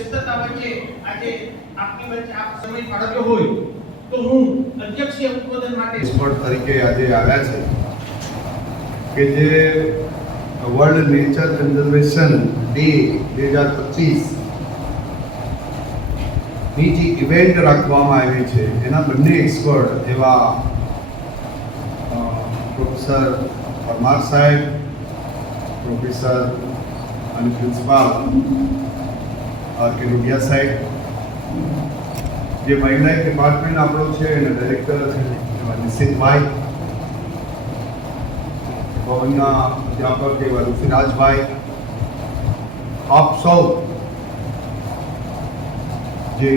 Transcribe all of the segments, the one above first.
વ્યસ્તતા વચ્ચે આજે આપની વચ્ચે આપ સમય ફાળવ્યો હોય, તો હું અધ્યક્ષીય ઉદ્બોધન માટે એક્સપર્ટ તરીકે આજે આવ્યા છે કે જે વર્લ્ડ નેચર કન્ઝર્વેશન ડે બે હજાર પચીસની જે ઇવેન્ટ રાખવામાં આવી છે. એના બંને એક્સપર્ટ એવા પ્રોફેસર પરમાર સાહેબ પ્રોફેસર અને પ્રિન્સિપાલ આર કે સાહેબ. જે મહિલા ડિપાર્ટમેન્ટ આપણો છે એના ડાયરેક્ટર એવા નિશિતભાઈ. ભવનના અધ્યાપક એવા ઋષિરાજભાઈ. આપ સૌ જે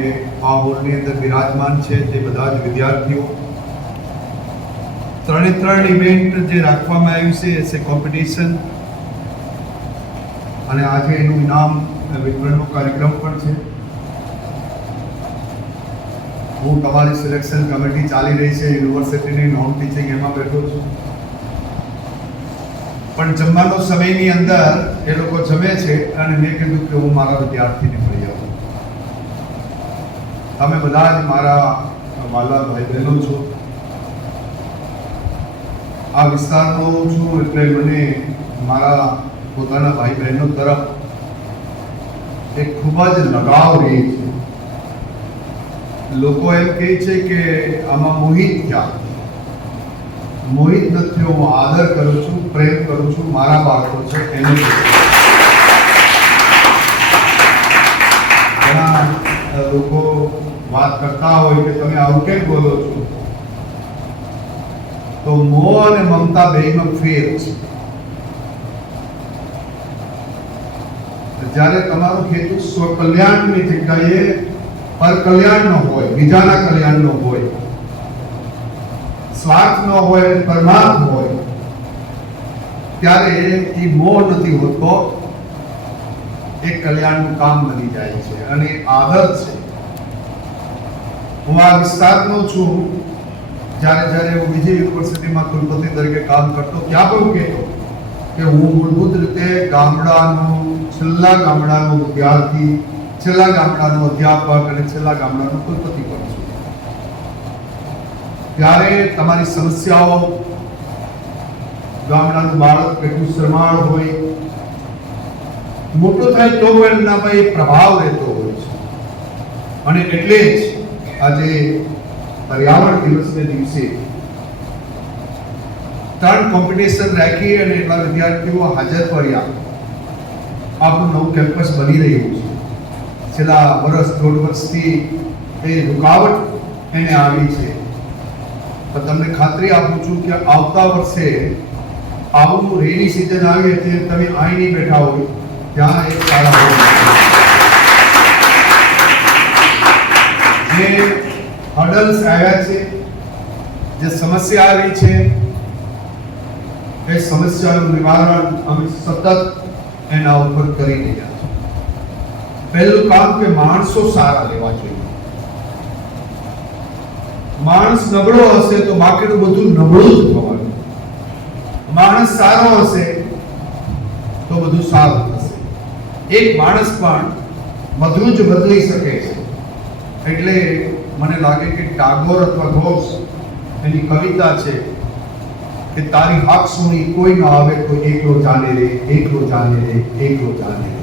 આ હોલની અંદર બિરાજમાન છે તે બધા જ વિદ્યાર્થીઓ. ત્રણે ત્રણ ઇવેન્ટ જે રાખવામાં આવ્યું છે, એ છે કોમ્પિટિશન અને આજે એનું ઇનામ વિતરણનો કાર્યક્રમ પણ છે. હું તમારી સિલેક્શન કમિટી ચાલી રહી છે યુનિવર્સિટીની નોન ટીચિંગ એમાં બેઠો છું. પણ જમવાનો સમયની અંદર એ લોકો જમે છે અને મેં કીધું કે હું મારા વિદ્યાર્થીને મળી આવું. તમે બધા જ મારા વાલા ભાઈ બહેનો છો. આ વિસ્તારનો છું એટલે મને મારા પોતાના ભાઈ બહેનો તરફ એક ખૂબ જ લગાવ રહે છે. લોકો એમ કહે છે કે આમાં મોહિત ક્યાં મોહિત નથી હું આદર કરું છું, પ્રેમ કરું છું, મારા બાળકો છે, એનું ઘણા લોકો વાત કરતા હોય કે તમે આવું કેમ બોલો છો? તો મોહ અને મમતા બેમાં ફેર છે. જ્યારે તમારો હેતુ સ્વકલ્યાણની જગ્યાએ પરકલ્યાણનો હોય, બીજાના કલ્યાણનો હોય, સ્વાર્થનો હોય પરમાર્થ હોય, ત્યારે એ મોહ નથી હોતો. એ કલ્યાણનું કામ બની જાય છે અને આદર છે. હું આ વિસ્તારનો છું. જ્યારે જ્યારે હું બીજી યુનિવર્સિટીમાં કુલપતિ તરીકે કામ કરતો, ત્યાં પણ હું કહેતો કે હું મૂળભૂત રીતે ગામડાનો, છેલ્લા ગામડાનો વિદ્યાર્થી, છેલ્લા ગામડાનો અધ્યાપક અને છેલ્લા ગામડાનો કુલપતિ પણ છું. ત્યારે તમારી સમસ્યાઓ, ગામડાનું બાળક કેટલું શરમાળ હોય, મોટો થાય તો પણ એનામાં એક પ્રભાવ રહેતો હોય છે. અને એટલે જ આજે પર્યાવરણ દિવસને દિવસે ત્રણ કોમ્પિટિશન રાખી અને એટલા વિદ્યાર્થીઓ હાજર કર્યા આપણું નવું કેમ્પસ બની રહ્યું છે. છેલ્લા વર્ષ, દોઢ વર્ષથી એ રૂકાવટ એને આવી છે. પણ તમને ખાતરી આપું છું કે આવતા વર્ષે આવું રેની સિઝન આવી હતી તમે અહીં નહીં બેઠા હોય, ત્યાં એક શાળા હર્ડલ્સ આવ્યા છે, જે સમસ્યા આવી છે એ સમસ્યાનું નિવારણ અમે સતત એના ઉપર કરી રહ્યા છીએ. પહેલું કામ કે માણસો સારા લેવા જોઈએ. માણસ નબળો હશે તો બાકીનું બધું નબળું જ થવાનું. માણસ સારો હશે તો બધું સારું થશે. એક માણસ પણ બધું જ બદલી શકે છે. એટલે મને લાગે કે ટાગોર અથવા ઘોષ એની કવિતા છે કે તારી હાક સુણી કોઈ ન આવે તો એકલો જાને રે, એકલો જાને રે, એકલો જાને રે.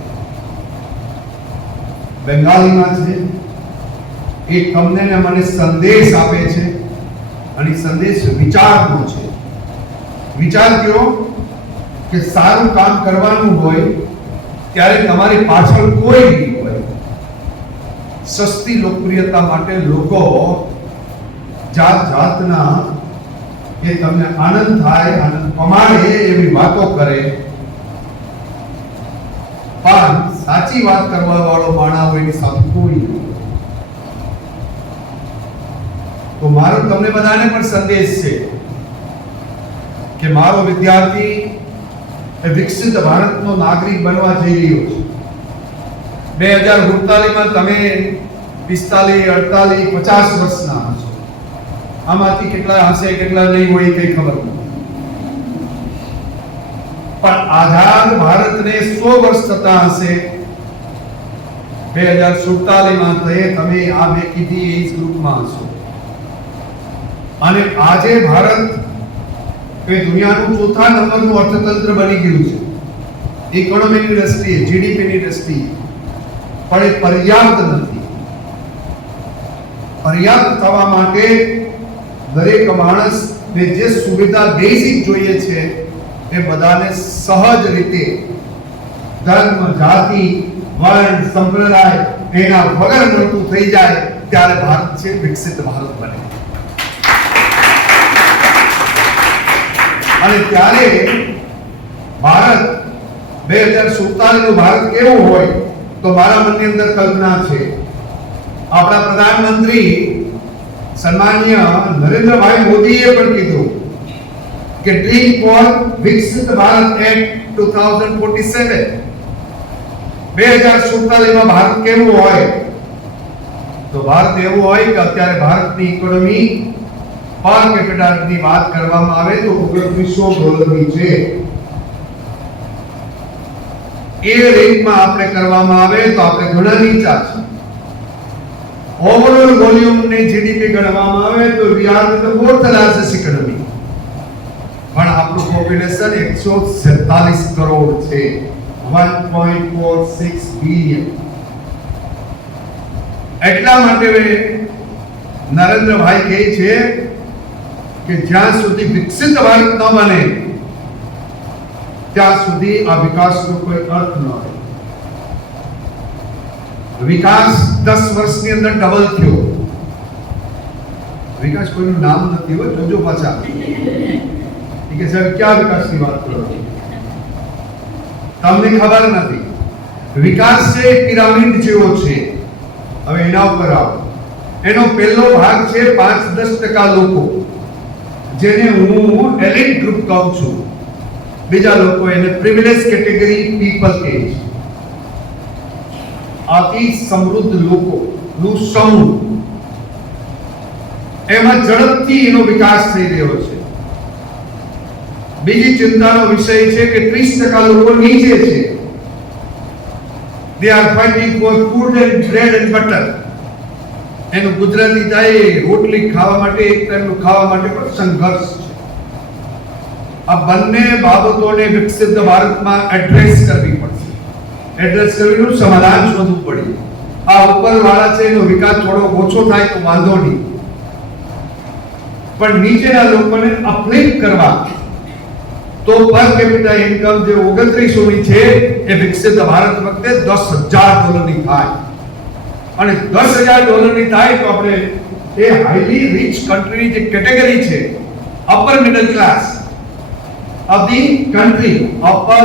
બંગાળીમાં છે, એ તમને ને મને સંદેશ આપે છે અને સંદેશ વિચારનો છે. વિચાર કયો કે સારું કામ કરવાનું હોય, ત્યારે તમારી પાછળ કોઈ નહીં હોય. સસ્તી લોકપ્રિયતા માટે લોકો જાત જાતના એ તમને આનંદ થાય, આનંદ પમાડે એવી વાતો કરે. પણ સાચી વાત કરવા વાળો માણા હોય એની સાથે કોઈ તો મારો તમને બધાને પણ સંદેશ છે કે મારો વિદ્યાર્થી એ વિકસિત ભારતનો નાગરિક બનવા જઈ રહ્યો છે. બે હજાર સુડતાલીસમાં તમે પિસ્તાલીસ, અડતાલીસ, પચાસ વર્ષના હશો આમાંથી કેટલા હશે, કેટલા નહીં હોય એ કઈ ખબર પણ આઝાદ ભારતને સો વર્ષ થતા હશે. બે હજાર સુડતાલીસમાં થયે તમે આ મેં કીધી એજ ગ્રુપમાં હશો. અને આજે ભારત એ દુનિયાનું ચોથા નંબરનું અર્થતંત્ર બની ગયું છે. ઇકોનોમીની દ્રષ્ટિએ જીડીપીની દ્રષ્ટિએ પણ એ પર્યાપ્ત નથી. પર્યાપ્ત થવા માટે દરેક માણસને જે સુવિધા બેઝિક જોઈએ છે, એ બધાને સહજ રીતે ધર્મ, જાતિ, વર્ણ, સંપ્રદાય એના વગર મળતું થઈ જાય, ત્યારે ભારત છે વિકસિત ભારત બને. અને ત્યારે ભારત બે હજાર સુડતાલીસનું ભારત કેવું હોય, તો મારા મનની અંદર કલ્પના છે. આપણા પ્રધાનમંત્રી સન્માનીય નરેન્દ્રભાઈ મોદીએ પણ કીધું કે ડ્રીમ ફોર વિકસિત ભારત એક્ટ 2047 બે હજાર સુડતાલીસમાં ભારત કેવું હોય? તો ભારત એવું હોય કે અત્યારે ભારતની ઇકોનોમી પર કેપિટાની વાત કરવામાં આવે તો ઓગણત્રીસો ડોલરની છે. એ રેન્જમાં આપણે કરવામાં આવે તો આપણે ઘણા નીચા છે ઓવરઓલ વોલ્યુમને જીડીપી ગણવામાં આવે તો we are the fourth largest economy પણ આપણું પોપ્યુલેશન 147 કરોડ છે. 1.46 બિલિયન એટલા માટે નરેન્દ્રભાઈ કહે છે કે જ્યાં સુધી વિકસિત ભારત ન બને, ત્યાં સુધી આ વિકાસનો કોઈ અર્થ ન રહે. વિકાસ દસ વર્ષની અંદર ડબલ થયો. વિકાસ કોઈનું નામ નથી હોય જોજો પાછા. કે સાહેબ, ક્યાં વિકાસની વાત કરો? તમને ખબર નથી. વિકાસ છે પિરામિડ જેવો છે. હવે એના ઉપર આવો. એનો પહેલો ભાગ છે પાંચ દસ ટકા લોકો. જેને હું એલિટ ગ્રુપ કહું છું. બીજા લોકો એને પ્રિવિલેજ કેટેગરી પીપલ કહે છે. અતિ સમૃદ્ધ લોકો, નું સમૂહ. એમાં ઝડપથી એનો વિકાસ થઈ રહ્યો છે. બીજી ચિંતાનો વિષય છે કે 30% લોકો નીચે છે. They are fighting for food and bread and butter એનું ગુજરાતી થાય રોટલી ખાવા માટે, એક ટાઈમનું ખાવા માટે પણ સંઘર્ષ છે. આ બંને બાબતોને વિકસિત ભારતમાં એડ્રેસ કરવી એડ્રેસ કરવીનું સમાધાન શોધવું પડે આ ઉપરવાળા છે, એનો વિકાસ થોડો ઓછો થાય તો વાંધો નહીં. પણ નીચેના લોકોને અપલિફ્ટ કરવા, તો પર કેપિટા ઇન્કમ જે 2900 ની છે, એ વિકસિત ભારત વખતે 10000 ડોલરની થાય. અને 10000 ડોલરની થાય તો આપણે એ હાઈલી રીચ કન્ટ્રીની જે કેટેગરી છે upper middle class of the country upper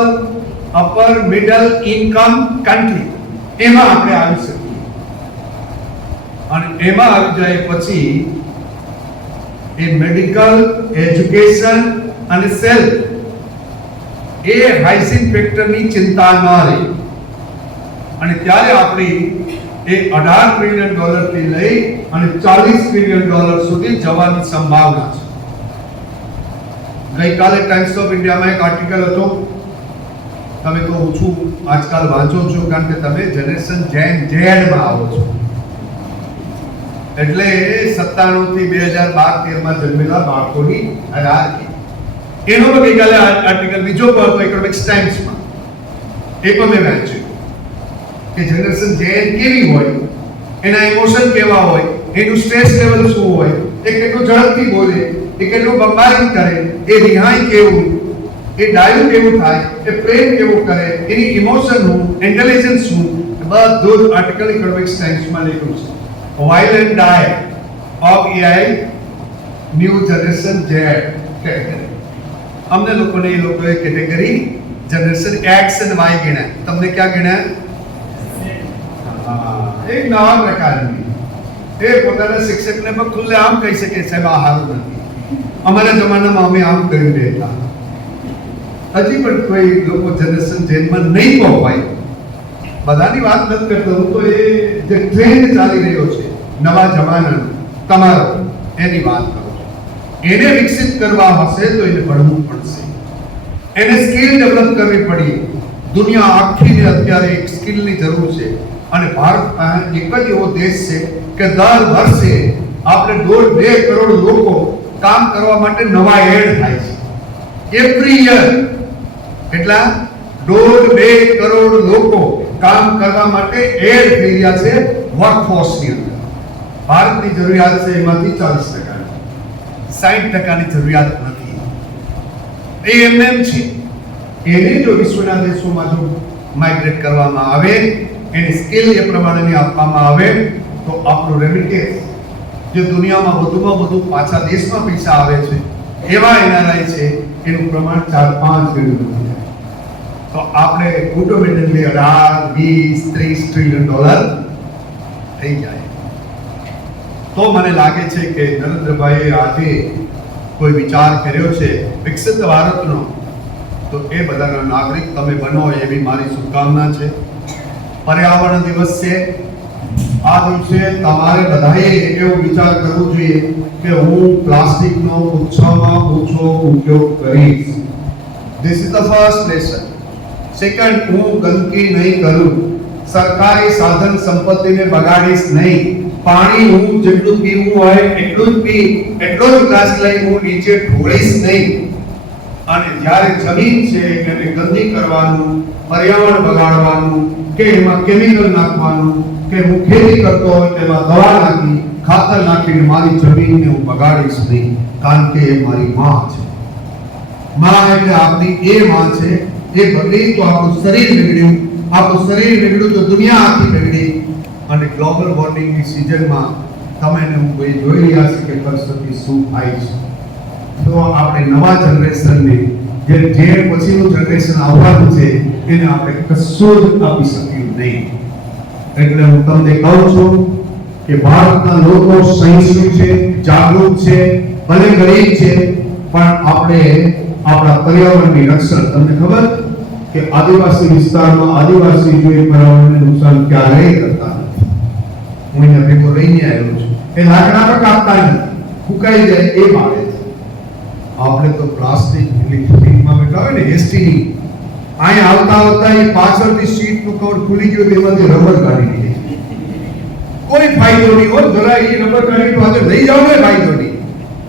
upper middle income country એમાં આપણે આવી શકીએ. અને એમાં આવી જાય પછી એ મેડિકલ એજ્યુકેશન અને સેલ્ફ એ હાઇજીન ફેક્ટરની ચિંતા ન રહે. અને ત્યારે આપણી એ અઢાર ટ્રિલિયન ડોલરથી લઈ અને ચાલીસ ટ્રિલિયન ડોલર સુધી જવાની સંભાવના છે. ગઈકાલે ટાઈમ્સ ઓફ ઇન્ડિયામાં એક આર્ટિકલ હતો. તમે તો ઓછું આજકાલ વાંચો છો, કારણ કે તમે જનરેશન જેન ઝેડમાં આવો છો. એટલે સત્તાણું થી બે હજાર બાર તેરમાં જન્મેલા બાળકોની હરારકી એનો પણ ગઈકાલે આર્ટિકલ બીજો પણ હતો ઇકોનોમિક્સ ટાઈમ્સમાં એ પણ મેં વાંચ્યું. કે જનરેશન જેન કેવી હોય, એના ઇમોશન કેવા હોય, એનું સ્ટ્રેસ લેવલ શું હોય, એ કેટલું ઝડપથી બોલે, એ કેટલું બંબારિંગ કરે, એ રિહાઈ કેવું એ ડાયું કેવું થાય, એ પ્રેમ કેવું કરે, એની ઇમોશન શું ઇન્ટેલિજન્સ શું એ બધું જ આર્ટિકલ ઇકોનોમિક સાયન્સમાં લખ્યું છે. While and die of AI new generation Z category અમને લોકોને એ લોકોએ category generation X and Y ગણ્યા. તમને ક્યાં ગણ્યા? એક નવા પ્રકારની એ પોતાના શિક્ષકને પણ ખુલ્લે આમ કહી શકે સાહેબ, આ સારું નથી. અમારા જમાનામાં અમે આમ કર્યું દેતા હજી પણ કોઈ લોકો જનરેશન જેનમાં નહીં પહોંચાય. બધાની વાત નથી કરતો હું તો એ જે ટ્રેન્ડ ચાલી રહ્યો છે, નવા જમાનાનો, તમારો, એની વાત કરું એને વિકસિત કરવા હશે તો એને ભણવું પડશે. એને સ્કિલ ડેવલપ કરવી પડી. દુનિયા આખીને અત્યારે એક સ્કિલની જરૂર છે. અને ભારત એક જ એવો દેશ છે કે દર વર્ષે આપણે દોઢ બે કરોડ લોકો કામ કરવા માટે નવા એડ થાય છે. એવરી યર એટલા દોઢ બે કરોડ લોકો કામ કરવા માટે એડ થઈ રહ્યા છે વર્કફોર્સની અંદર. ભારતની જરૂરિયાત છે એમાંથી ચાલીસ ટકા સાઠ ટકાની જરૂરિયાત નથી. એ એમને એમ છે. એને જો વિશ્વના દેશોમાં જો માઇગ્રેટ કરવામાં આવે, એની સ્કિલ એ પ્રમાણેની આપવામાં આવે, તો આપણું રેમિટેન્સ જે દુનિયામાં વધુમાં વધુ પાછા દેશમાં પૈસા આવે છે, એવા એનઆરઆઈ છે, એનું પ્રમાણ ચાર પાંચ ગણું તો આપણે ઓટોમેટિકલી અઢાર, વીસ, ત્રીસ ટ્રિલિયન ડોલર થઈ જાય. તો મને લાગે છે કે નરેન્દ્રભાઈએ આજે કોઈ વિચાર કર્યો છે વિકસિત ભારતનો, તો એ બધાના નાગરિક તમે બનો એવી મારી શુભકામના છે. પર્યાવરણ દિવસ છે. આ દિવસે તમારે બધાએ એવો વિચાર કરવો જોઈએ કે હું પ્લાસ્ટિકનો ઓછામાં ઓછો ઉપયોગ કરીશ. This is the first lesson second, હું ગંદકી નહીં કરું. સરકારી સાધન સંપત્તિને બગાડીશ નહીં. પાણી હું જેટલું પીવું હોય એટલું જ પી, એટલો જ ગ્લાસ લઈ હું નીચે ઢોળીશ નહીં. અને જ્યારે જમીન છે એને ગંદી કરવાનું, પર્યાવરણ બગાડવાનું, કે એમાં કેમિકલ નાખવાનું, કે હું ખેતી કરતો હોય તેમાં દવા નાખી, ખાતર નાખીને મારી જમીનને હું બગાડીશ નહીં. કારણ કે એ મારી માં છે. માં એટલે આપની એ માં છે એ બગડી તો આપણું શરીર બગડ્યું. આપણું શરીર બગડ્યું, તો દુનિયા આખી બગડી. અને ગ્લોબલ વોર્મિંગની સિઝનમાં તમે હું કોઈ જોઈ રહ્યા છે કે પરિસ્થિતિ શું થાય છે. તો આપણે નવા જનરેશનને જે જે પછીનું જનરેશન આવવાનું છે, એને આપણે કશું જ આપી શક્યું નહીં. એટલે હું તમને કહું છું કે ભારતના લોકો સહિષ્ણુ છે, જાગૃત છે, ભલે ગરીબ છે, પણ આપણે આપણા પર્યાવરણની રક્ષણ. તમને ખબર કે આદિવાસી વિસ્તારમાં આદિવાસી જે પર્યાવરણને નુકસાન ક્યારેય કરતા હું અહીંયા ભેગો રહીને આવ્યો છું. એ લાકડા પણ કાપતા નથી. ફૂંકાઈ જાય એ બાળે આપણે તો પ્લાસ્ટિક પેલી ફિટિંગમાં બેઠા હોય ને એસટીની અહીંયા આવતા આવતા એ પાછળથી સીટનું કવર ખુલી ગયું તો એમાંથી રબર કાઢી દીધી કોઈ ફાયદો નહીં હોય જરા એ રબર કાઢી તો આગળ લઈ જાવ ને ફાયદો નહીં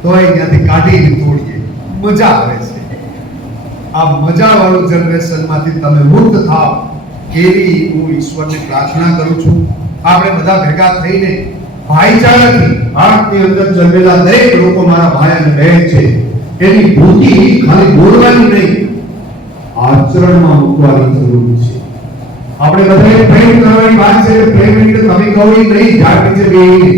તો એ ત્યાંથી કાઢી તોડીએ મજા આવે છે. આ મજાવાળું જનરેશનમાંથી તમે મુક્ત થાવ એવી હું ઈશ્વરને પ્રાર્થના કરું છું. આપણે બધા ભેગા થઈને ભાઈચારાથી ભારતની અંદર જન્મેલા દરેક લોકો મારા ભાઈ અને બહેન છે. એની ભૂતિ ખાલી બોલવાની નહીં, આચરણમાં મૂકવાની જરૂર છે. આપણે બધાએ પ્રેમ કરવાની વાત છે પ્રેમ એટલે તમે કહો નહીં ઝાડ નીચે બેહીને.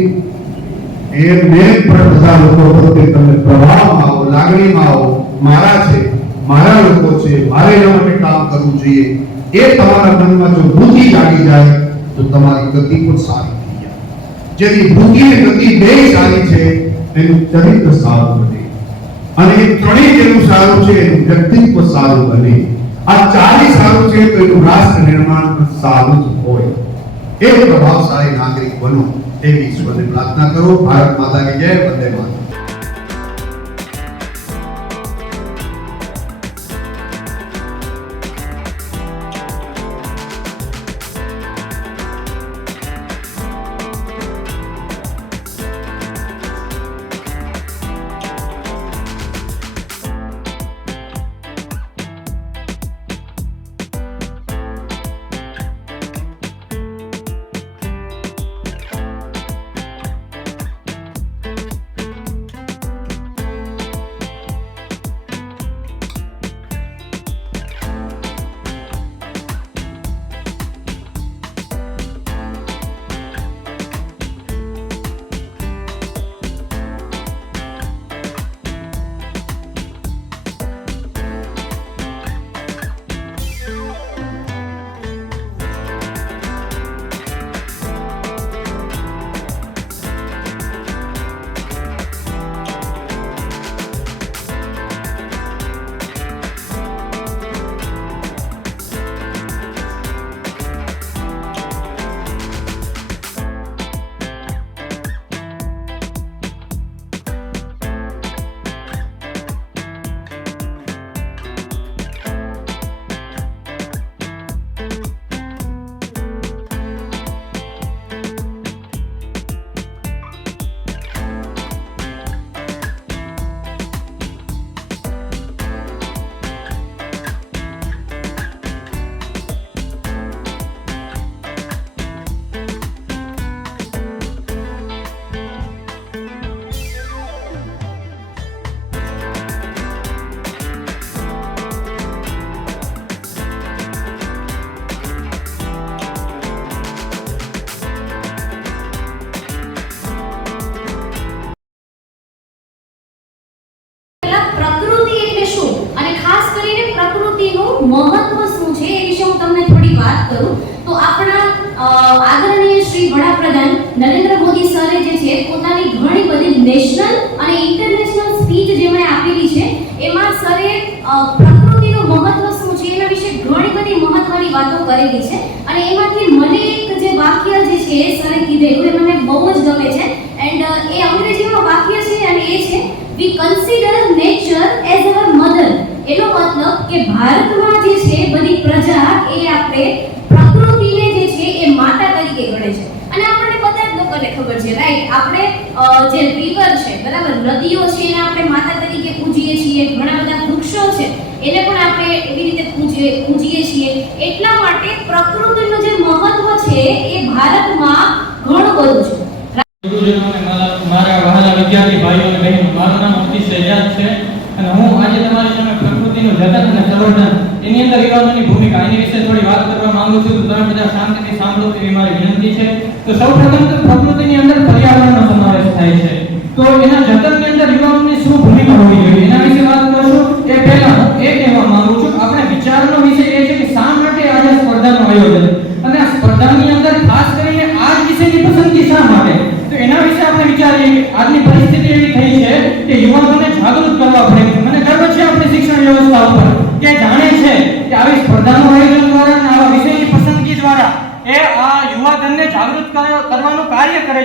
એ મેં પણ બધા લોકો પ્રત્યે તમે પ્રવાહમાં આવો, લાગણીમાં આવો, મારા છે. મારા લોકો છે, મારે એના માટે કામ કરવું જોઈએ. એ તમારા મનમાં જો બુદ્ધિ જાગી જાય, તો તમારી ગતિ પણ સારી થઈ જાય. જેથી બુદ્ધિ અને ગતિ બે સારી છે, એનું ચરિત્ર સારું બને. અને એ ત્રણેય જેનું સારું છે, એનું વ્યક્તિત્વ સારું બને. આ ચારેય સારું છે, તો એનું રાષ્ટ્ર નિર્માણ પણ સારું જ હોય. એ પ્રભાવશાળી નાગરિક બનો, એવી ઈશ્વરને પ્રાર્થના કરો. ભારત માતા કે જય, વંદે માતરમ. બહુ જ ગમે છે. એન્ડ એ અંગ્રેજીમાં વાક્ય છે અને એ છે we consider nature as our mother એનો મતલબ કે ભારતમાં જે છે, બધી પ્રજા એ આપણે પ્રકૃતિને જે છે, એ માતા તરીકે ગણે છે. અને આપણને બધા લોકોને ખબર છે? રાઈટ આપણે જે રિવર છે, બરાબર? નદીઓ છે, એને આપણે માતા તરીકે પૂજીએ છીએ. ઘણા બધા વૃક્ષો છે, એને પણ આપણે એવી રીતે પૂજીએ પૂજીએ છીએ. એટલા માટે પ્રકૃતિનું જે મહત્વ છે, એ ભારતમાં ઘણું બધું છે. ગુરુજનોને અને મારા વહાલા વિદ્યાર્થી ભાઈઓ અને બહેનો, મારું નામ અતિશય યાદ છે અને હું આજે તમારી સામે પ્રકૃતિનું જતન અને સંવર્ધન, એની અંદર યુવાનોની ભૂમિકા, એની વિશે થોડી વાત કરવા માંગુ છું તમે બધા શાંતિથી સાંભળો એવી મારી વિનંતી છે. તો સૌપ્રથમ તો પ્રકૃતિની અંદર પર્યાવરણનો સમાવેશ થાય છે. તો એના જતનની અંદર યુવાનોની શું ભૂમિકા હોવી જોઈએ? એના વિશે વાત કરશું. એ પહેલા હું એ કહેવા માંગુ છું, આપણે વિચારનો વિષય એ છે કે શા માટે આજે સ્પર્ધાનું આયોજન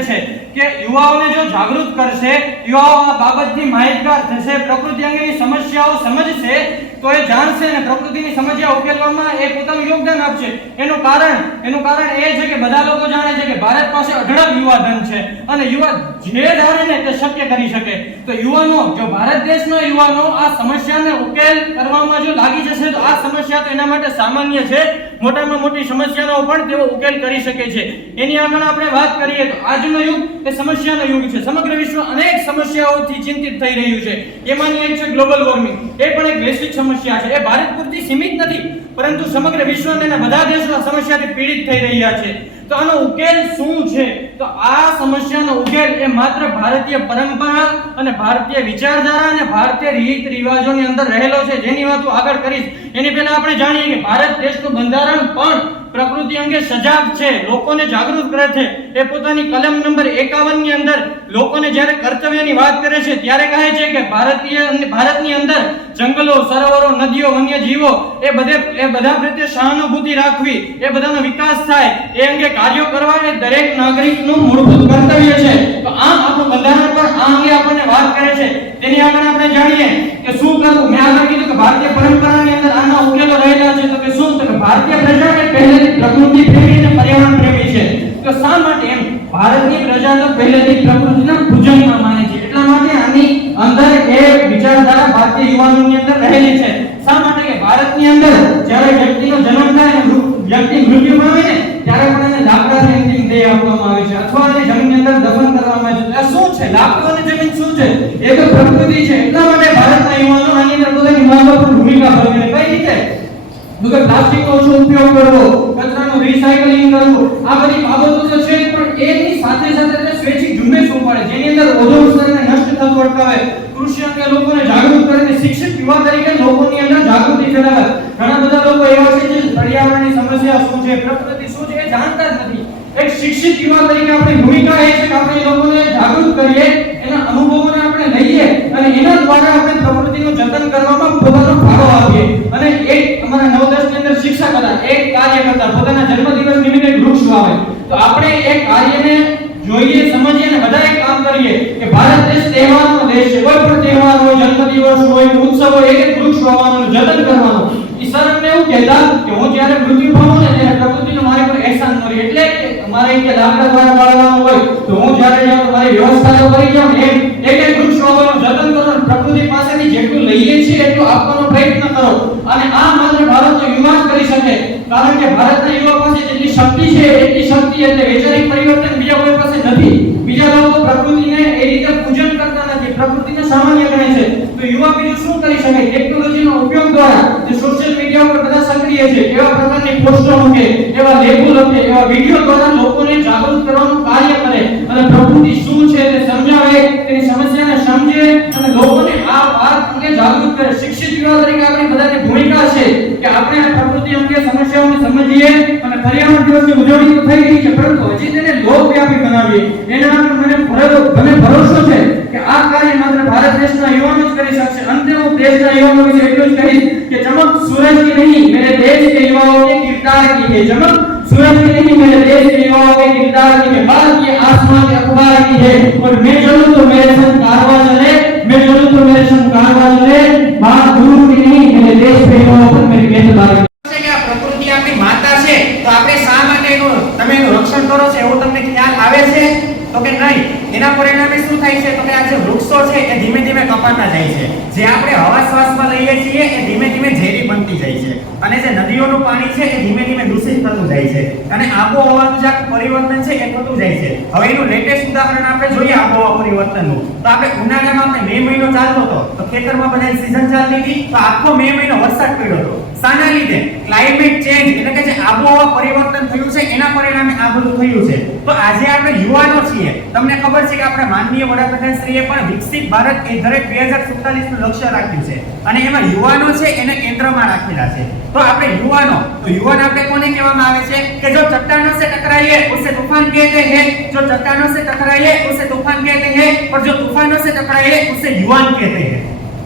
છે કે યુવાઓને જો જાગૃત કરશે, યુવાઓ આ બાબતથી માહિતગાર થશે, પ્રકૃતિ અંગેની સમસ્યાઓ સમજશે, તો એ જાણશે અને પ્રકૃતિની સમસ્યા ઉકેલવામાં એ પોતાનું યોગદાન આપશે. એનું કારણ એનું કારણ એ છે કે બધા લોકો જાણે છે કે ભારત પાસે અઢળક યુવાધન છે અને યુવા જે ધારે ને તે શક્ય કરી શકે. તો યુવાનો, જો ભારત દેશના યુવાનો આ સમસ્યાને ઉકેલ કરવામાં જો લાગી જશે, તો આ સમસ્યા તો એના માટે સામાન્ય છે. મોટામાં મોટી સમસ્યાનો પણ તેઓ ઉકેલ કરી શકે છે. એની આગળ આપણે વાત કરીએ તો આજનો યુગ એ સમસ્યાનો યુગ છે. સમગ્ર વિશ્વ અનેક સમસ્યાઓથી ચિંતિત થઈ રહ્યું છે. એમાંની એક છે ગ્લોબલ વોર્મિંગ. એ પણ એક વૈશ્વિક સમસ્યા છે. એ ભારત પૂરતી સીમિત નથી, પરંતુ સમગ્ર વિશ્વ અને એના બધા દેશો સમસ્યાથી પીડિત થઈ રહ્યા છે. તો આનો ઉકેલ શું છે? તો આ સમસ્યાનો ઉકેલ એ માત્ર ભારતીય પરંપરા અને ભારતીય વિચારધારા અને ભારતીય રીત રિવાજોની અંદર રહેલો છે. જેની વાત હું આગળ કરીશ. એની પહેલા આપણે જાણીએ કે ભારત દેશનું બંધારણ પણ પ્રકૃતિ અંગે સજાગ છે, લોકોને જાગૃત કરે છે. એ પોતાની કલમ નંબર 51 ની અંદર લોકોને જ્યારે કર્તવ્યની વાત કરે છે, ત્યારે કહે છે કે ભારતીય ભારતની અંદર જંગલો, સરોવરો, નદીઓ, વન્યજીવો, એ બધે, એ બધા પ્રત્યે સહાનુભૂતિ રાખવી, એ બધાનો વિકાસ થાય, એ અંગે કાર્યો કરવા એ દરેક નાગરિકનું મૂળભૂત કર્તવ્ય છે. તો આમ આપણું બંધારણ પણ આ અંગે આપણને વાત કરે છે. તેની આગળ આપણે જાણીએ કે શું કરવું મેં આગળ કીધું કે ભારતીય પરંપરાની અંદર આના ઉકેલો રહેલા છે. તો કે શું? તો કે ભારતીય પ્રજા ભારતની પ્રજા તો પહેલેથી પ્રકૃતિના પૂજનમાં માને છે. એટલા માટે આની અંદર એ વિચારધારા ભારતીય યુવાનોની અંદર રહેલી છે. શા માટે કે ભારતની અંદર જ્યારે વ્યક્તિનો જન્મ થાય અને વ્યક્તિ મૃત્યુ પામે ને, ત્યારે પણ એને લાકડા અંતિમ દેહ આપવામાં આવે છે. અથવા એને જમીનની અંદર દફન કરવામાં આવે છે. શું છે? લાકડું અને જમીન શું છે? એ તો પ્રકૃતિ છે. એટલા માટે ભારતના યુવાનો આની અંદર પોતાની મહત્વપૂર્ણ ભૂમિકા ભજવે કઈ રીતે? પ્લાસ્ટિકનો ઓછો ઉપયોગ કરવો. રિસાયકલિંગ કરવું. આ બધી બાબતો તો છે પણ એની સાથે સાથે તે સ્વૈચ્છિક ઝુંબેશ ઉપાડે જેની અંદર ઓઝોન સ્તરને નષ્ટ થતું અટકાવે. કૃષિ અંગે લોકોને જાગૃત કરીને શિક્ષિત યુવા તરીકે લોકોની અંદર જાગૃતિ ફેલાવે. ઘણા બધા લોકો એવા છે જે પર્યાવરણની સમસ્યા શું છે, પ્રકૃતિ શું છે એ જાણતા જ નથી. એક શિક્ષિત યુવા તરીકે આપણી ભૂમિકા એ છે કે આપણે લોકોને જાગૃત કરીએ, એના અનુભવોને આપણે લઈએ અને એના દ્વારા આપણે પ્રકૃતિનું જતન કરવામાં કરતા પોતાના જન્મદિવસ નિમિત્તે વૃક્ષ વાવે તો આપણે એ કાર્યને જોઈએ, સમજીએ અને બધા એક કામ કરીએ કે ભારત દેશ તહેવારનો દેશ છે. કોઈ પણ તહેવાર હોય, જન્મદિવસ હોય, ઉત્સવ હોય, એક વૃક્ષ વાવવાનું જતન કરવાનું. ઈ સર અમને એવું કહેતા કે હું જ્યારે મૃત્યુ પામું ને ત્યારે પ્રકૃતિનો મારી પર અહેસાન કરી એટલે કે મારે કે લાકડા દ્વારા બાળવાનું હોય, તો હું જ્યારે જાઉં મારી વ્યવસ્થા તો કરી જાઉં એમ, એક એક વૃક્ષ વાવવાનું જતન કરો પ્રકૃતિ પાસેથી જેટલું લઈએ છીએ એટલું આપવાનો પ્રયત્ન કરો. અને આ માત્ર ભારતનો યુવા કરી શકે. કારણ કે ભારતના યુવા પાસે જેટલી શક્તિ છે, એટલી શક્તિ એટલે વૈચારિક પરિવર્તન બીજા કોઈ પાસે નથી. બીજા લોકો પ્રકૃતિને એ રીતે પૂજન કરતા નથી. પ્રકૃતિને સામાન્ય ગણે છે. તો યુવા પેઢી શું કરી શકે? ટેકનોલોજીનો ઉપયોગ દ્વારા જે સોશિયલ મીડિયા ઉપર બધા સક્રિય છે, એવા પ્રકારની પોસ્ટો મૂકે, એવા લેબુ લખે એવા શ્વાસમાં લઈએ છીએ, એ ધીમે ધીમે ઝેરી બનતી જાય છે. અને જે નદીઓનું પાણી છે, એ ધીમે ધીમે દૂષિત થતું જાય છે. અને આબોહવાનું જે પરિવર્તન છે, એ થતું જાય છે. હવે એનું લેટેસ્ટ ઉદાહરણ આપણે જોઈએ આબોહવા પરિવર્તનનું. તો આપણે ઉનાળામાં આપણે મે મહિનો ચાલતો હતો, તો ખેતરમાં બધા સીઝન ચાલતી હતી, તો આખો મે મહિનો વરસાદ પડ્યો હતો. શાના લીધે ક્લાઇમેટ ચેન્જ એટલે કે જે આબોહવા પરિવર્તન થયું છે, એના પરિણામે આ બધું થયું છે. તો આજે આપણે યુવાનો છીએ. તમને ખબર છે કે આપણે માનનીય વડાપ્રધાન શ્રીએ પણ વિકસિત ભારત એ દરેક 2047 નું લક્ષ્ય રાખ્યું છે. અને એમાં યુવાનો છે, એને કેન્દ્રમાં રાખેલા છે. તો આપણે યુવાનો, તો યુવાન આપણે કોને કહેવામાં આવે છે? કે જો ચટ્ટાનો સે ટકરાઈએ ઉસે તોફાન કહેતે હે. જો ચટ્ટાનો સે ટકરાઈએ ઉસે તોફાન કહેતે હે. પર જો તુફાનો સે ટકરાઈએ ઉસે યુવાન કહેતે હે.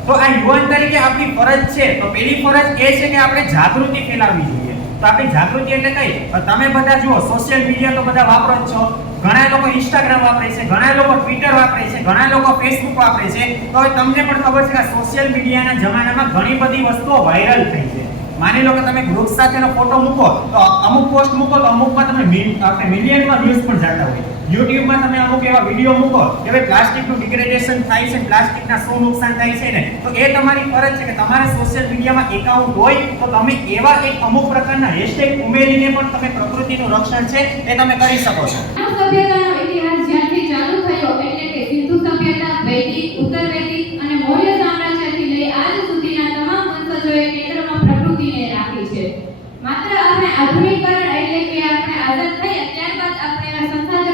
તો આ યુવાન તરીકે આપણી ફરજ છે. તો પેલી ફરજ એ છે કે આપણે જાગૃતિ ફેલાવવી જોઈએ. તો આપણી જાગૃતિ એટલે કઈ? તમે બધા જુઓ સોશિયલ મીડિયા તો બધા વાપરો જ છો. ઘણા લોકો ઇન્સ્ટાગ્રામ વાપરે છે ઘણા લોકો ટ્વિટર વાપરે છે ઘણા લોકો ફેસબુક વાપરે છે. તો હવે તમને પણ ખબર છે કે સોશિયલ મીડિયાના જમાનામાં ઘણી બધી વસ્તુઓ વાયરલ થઈ છે. માની લો કે તમે ગ્રુપ સાથેનો ફોટો મૂકો, તો અમુક પોસ્ટ મૂકો તો અમુકમાં તમે આપણે મિલિયનમાં વ્યૂઝ પણ જતા હોય. યુટ્યુબમાં તમે અમુક એવા વીડિયો મૂકો કે ભાઈ પ્લાસ્ટિકનું ડિગ્રેડેશન થાય છે, પ્લાસ્ટિકના શું નુકસાન થાય છે ને, તો એ તમારી ફરજ છે કે તમારે સોશિયલ મીડિયામાં એકાઉન્ટ હોય, તો તમે એવા એક અમુક પ્રકારના હેશટેગ ઉમેરીને પણ તમે પ્રકૃતિનું રક્ષણ છે, એ તમે કરી શકો છો. સભ્યતાનો ઇતિહાસ જ્યાંથી ચાલુ થયો, એટલે કે સિંધુ સભ્યતા, વૈદિક, ઉત્તર વૈદિક અને મૌર્ય સામ્રાજ્યથી લઈ આજ સુધીના તમામ વંશજોએ કેન્દ્રમાં પ્રકૃતિને રાખી છે. માત્ર આપણે આધુનિકરણ એટલે કે આપણે આઝાદ થયા, ત્યારબાદ આપણે આ સંસાધનોના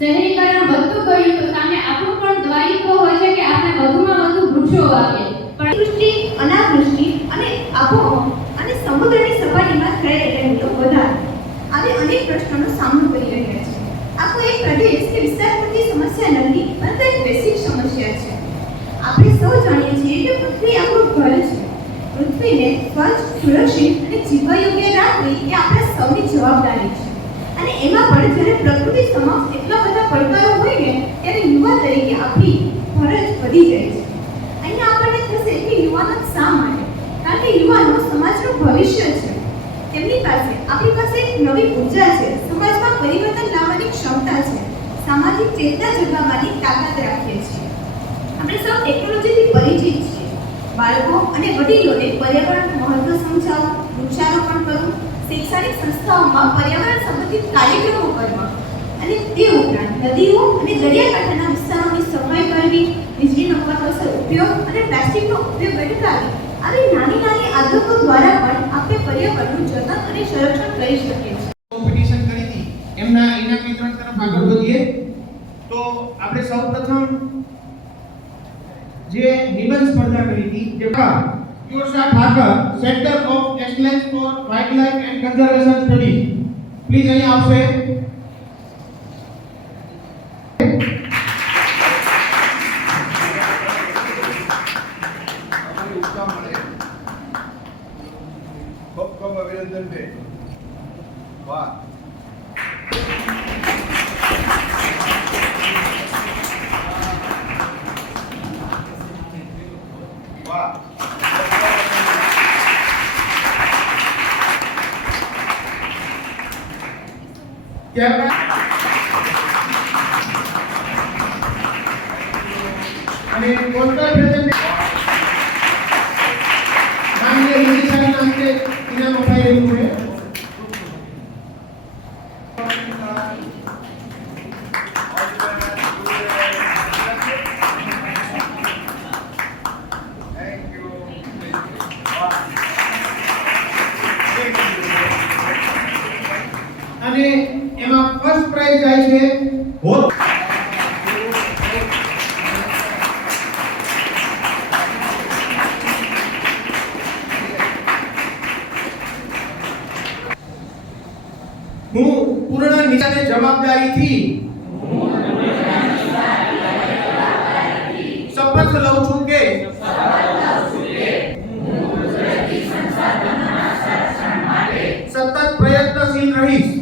શહેરીકરણ વધતું ગયું તો સામે આપણું પણ દાયિત્વ હોય છે કે આપણે વધુમાં વધુ વૃક્ષો વાવીએ. પણ વૃષ્ટિ અનાવૃષ્ટિ અને આબોહવા અને સમુદ્રની સપાટીમાં થઈ રહેલો વધારો. આવી અનેક પ્રશ્નોનો સામનો કરી રહ્યા છે. આખો એક પ્રદેશ કે વિસ્તાર પૂરતી સમસ્યા નથી, પરંતુ એક વૈશ્વિક સમસ્યા છે. આપણે સૌ જાણીએ છીએ કે પૃથ્વી આપણું ઘર છે. પૃથ્વીને સ્વચ્છ, સુરક્ષિત અને જીવવા યોગ્ય રાખવી એ આપણા સૌની જવાબદારી છે. અને એમાં પણ જ્યારે પ્રકૃતિ સમક્ષ એટલા બધા પડકારો હોય ને, ત્યારે યુવા તરીકે આપણી ફરજ વધી જાય છે. અહીંયા આપણને થશે કે યુવાનો શા માટે? કારણ કે યુવાનો સમાજનું ભવિષ્ય છે. તેમની પાસે, આપણી પાસે એક નવી ઊર્જા છે. સમાજમાં પરિવર્તન લાવવાની ક્ષમતા છે. સામાજિક ચેતના જગાવવાની તાકાત રાખીએ છીએ. આપણે સૌ ટેકનોલોજીથી પરિચિત છીએ. બાળકો અને વડીલોને પર્યાવરણ મહત્વ સમજાવો, વૃક્ષારોપણ કરવું શૈક્ષણિક સંસ્થાઓમાં પર્યાવરણ સંબંધિત કાર્યક્રમો કરવા અને તે ઉપરાંત નદીઓ અને દરિયાકાંઠાના વિસ્તારોની સફાઈ કરવી વીજળીનો કરકસર ઉપયોગ અને પ્લાસ્ટિકનો ઉપયોગ અટકાવી આવી નાની નાની આદતો દ્વારા પણ આપણે પર્યાવરણનું જતન અને સંરક્ષણ કરી શકીએ છીએ. કોમ્પિટિશન કરી હતી. એમના એના વિતરણ તરફ આગળ વધીએ. તો આપણે સૌપ્રથમ જે નિબંધ સ્પર્ધા કરી હતી, જે Yosha Thakar centre of excellence for wildlife and conservation studies please અહીં આવશે અમારી ઉત્સાહ મળે ખૂબ ખૂબ અભિનંદન બે વાહ વાહ ત્યારબાદ અને પોસ્ટર પ્રેઝન્ટ માનનીય નિદેશાલયના હસ્તે ઇનામ અપાઈ રહ્યું છે નથી શપથ લઉં છું કે સતત પ્રયત્નશીલ રહીશ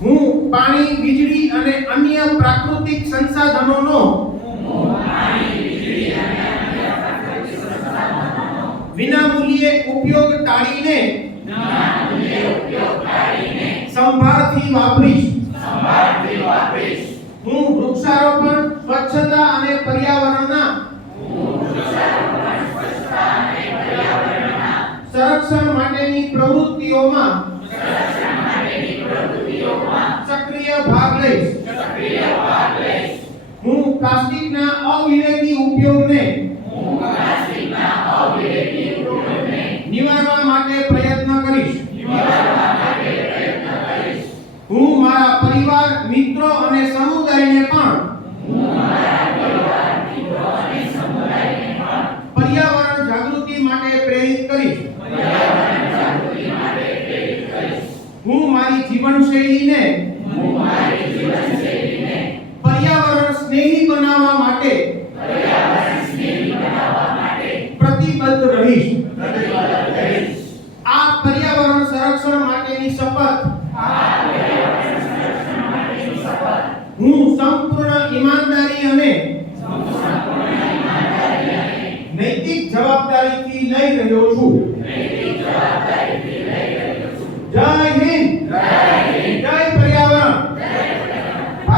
હું પાણી વીજળી અને અન્ય પ્રાકૃતિક સંસાધનોનો વિના મૂલ્યે ઉપયોગ ટાળીને સંભાળથી વાપરીશ. હું વૃક્ષારોપણ સ્વચ્છતા અને પર્યાવરણના સંરક્ષણ માટેની પ્રવૃત્તિઓમાં સક્રિય ભાગ લઈશ. હું પ્લાસ્ટિકના અવિવેકી ઉપયોગને નિવારવા માટે પ્રયત્ન કરીશ હું મારા પરિવાર મિત્રો